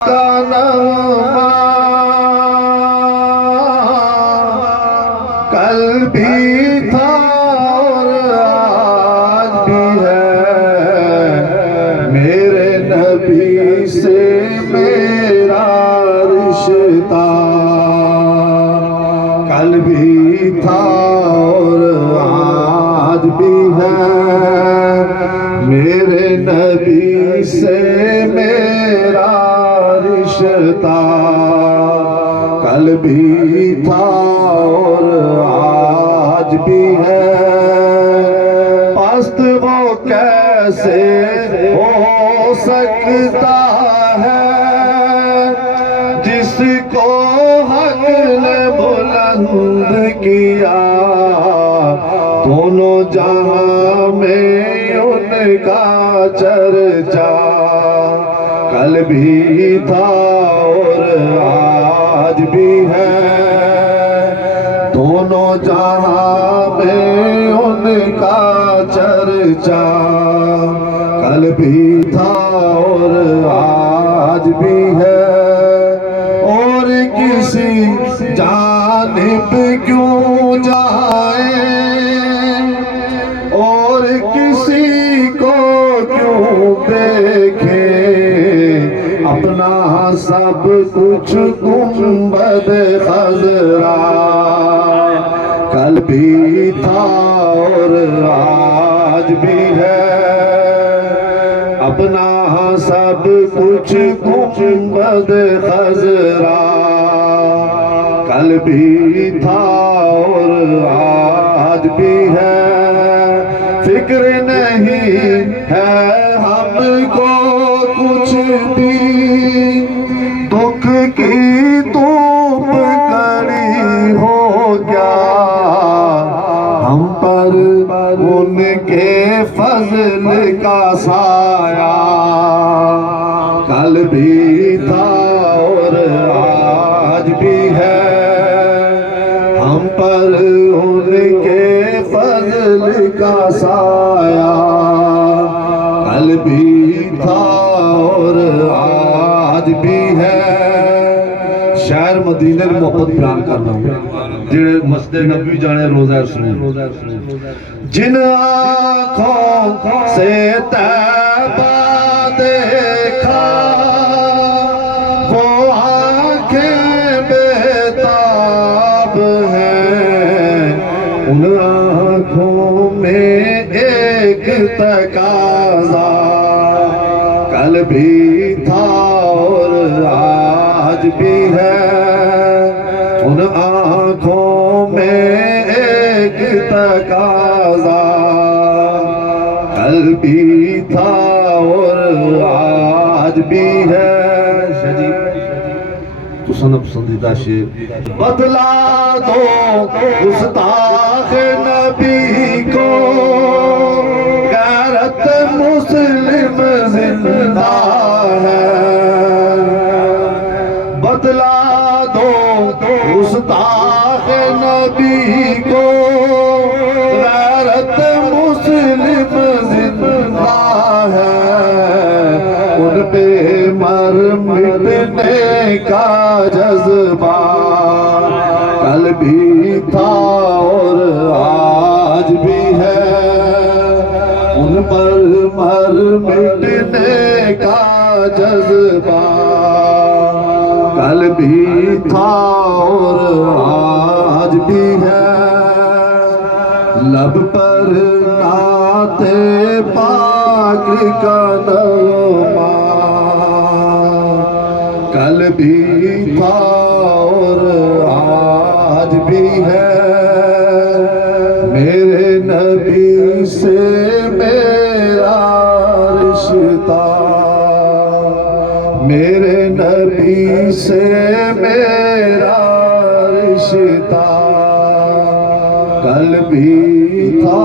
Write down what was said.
کا نغمہ کل بھی تھا اور آج بھی ہے، میرے نبی سے میرا رشتہ کل بھی تھا اور آج بھی ہے، میرے نبی سے میرا رشتہ کل بھی تھا اور آج بھی ہے۔ پست وہ کیسے ہو سکتا ہے جس کو حق نے بلند کیا، دونوں جہاں میں ان کا چرچا کل بھی تھا اور آج بھی ہے، دونوں جہاں میں ان کا چرچا کل بھی تھا اور آج بھی ہے۔ اور کسی جانب کیوں جائیں اور کسی کو کیوں دیکھیں، اپنا سب کچھ گنبد خضرا کل بھی تھا اور آج بھی ہے، اپنا سب کچھ گنبد خضرا کل بھی تھا اور آج بھی ہے۔ فکر نہیں ہے ہم کو کچھ بھی، دکھ کی دھوپ کڑی ہو کیا، ہم پر ان کے فضل کا سایہ کل بھی تھا اور آج بھی ہے، ہم پر ان کے فضل کا سایہ کل بھی تھا اور آج بھی ہے۔ شہر مدینے میں محبت بیان کرنا ہوں جڑے مسجد نبوی جانے روزہ رسول، جن آنکھوں سے طیبہ دیکھا وہ آنکھیں بیتاب ہیں، ان آنکھوں میں ایک تقاضا کل بھی تھا اور آج بھی ہے، ان آنکھوں میں ایک تقاضا کل بھی تھا اور آج بھی ہے۔ تو سن پسندیدہ شعر بدلا دو گستاخ نبی کو، غیرت مسلم زندہ ہے، بدلا دو گستاخ نبی کو، غیرت مسلم زندہ ہے، ان پہ مر مٹنے کا جذبہ کل بھی تھا اور آج بھی ہے، ان پر مر مٹنے کا جذبہ کل بھی تھا اور آج بھی ہے۔ لب پر نعت پاک کا نغمہ کل بھی تھا اور آج بھی ہے، میرے نبی سے میرا رشتہ، میرے نبی سے میرا رشتہ کل بھی تھا